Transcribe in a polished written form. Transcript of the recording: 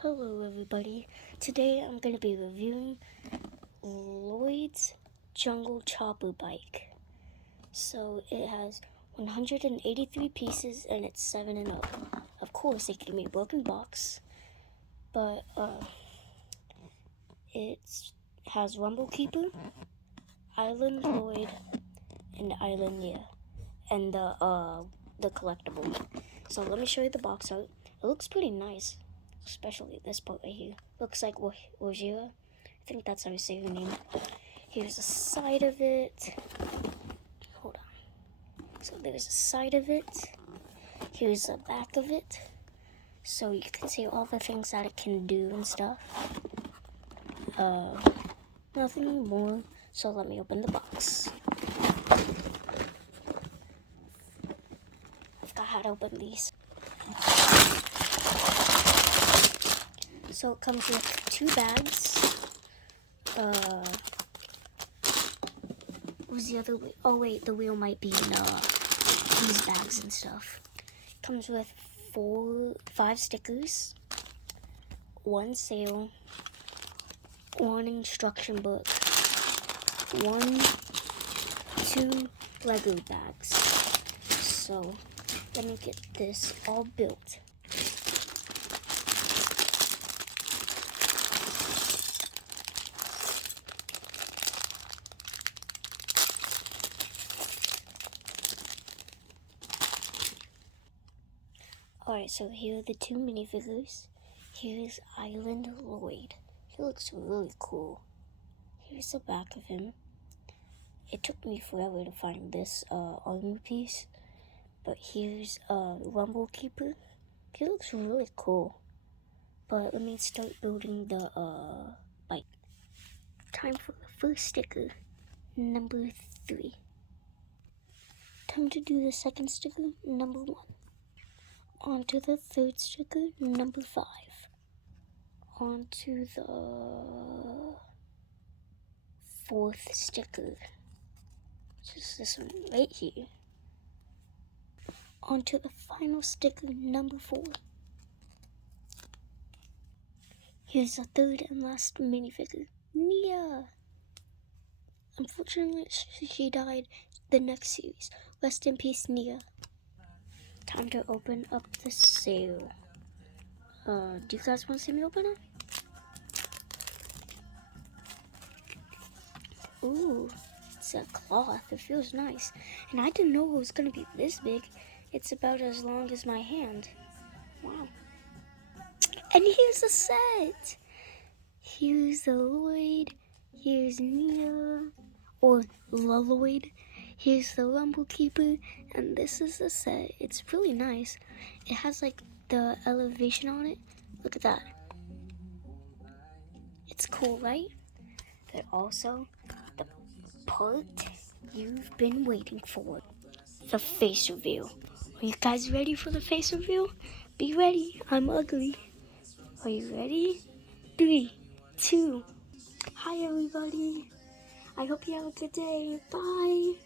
Hello everybody, today I'm going to be reviewing Lloyd's Jungle Chopper Bike. So it has 183 pieces and it's 7-0. Of course it can be a broken box, but it has Rumble Keeper, Island Lloyd, and Island and the collectible. So let me show you the box art. It looks pretty nice. Especially this part right here. Looks like Wojira. I think that's how you say her name. Here's the side of it. Hold on. So there's the side of it. Here's the back of it. So you can see all the things that it can do and stuff. Nothing more. So let me open the box. I forgot how to open these. So it comes with 2 bags. What was the other wheel? Oh wait, the wheel might be in these bags and stuff. It comes with 5 stickers, 1 sail, 1 instruction book, 2 Lego bags. So let me get this all built. Alright, so here are the 2 minifigures. Here's Island Lloyd. He looks really cool. Here's the back of him. It took me forever to find this armor piece. But here's Rumble Keeper. He looks really cool. But let me start building the bike. Time for the first sticker, number 3. Time to do the second sticker, number 1. On to the third sticker, number 5. On to the 4th sticker, which is this one right here. On to the final sticker, number 4. Here's the 3rd and last minifigure, Nia. Unfortunately, she died the next series. Rest in peace, Nia. Time to open up the sail. Do you guys want to see me open it? Ooh, it's a cloth. It feels nice. And I didn't know it was going to be this big. It's about as long as my hand. Wow. And here's the set. Here's the Lloyd. Here's Nia. Or Lloyd. Here's the Rumble Keeper. And this is the set. It's really nice. It has like the elevation on it. Look at that. It's cool, right? But also the part you've been waiting for. The face reveal. Are you guys ready for the face reveal? Be ready. I'm ugly. Are you ready? 3, 2. Hi everybody. I hope you have a good day. Bye.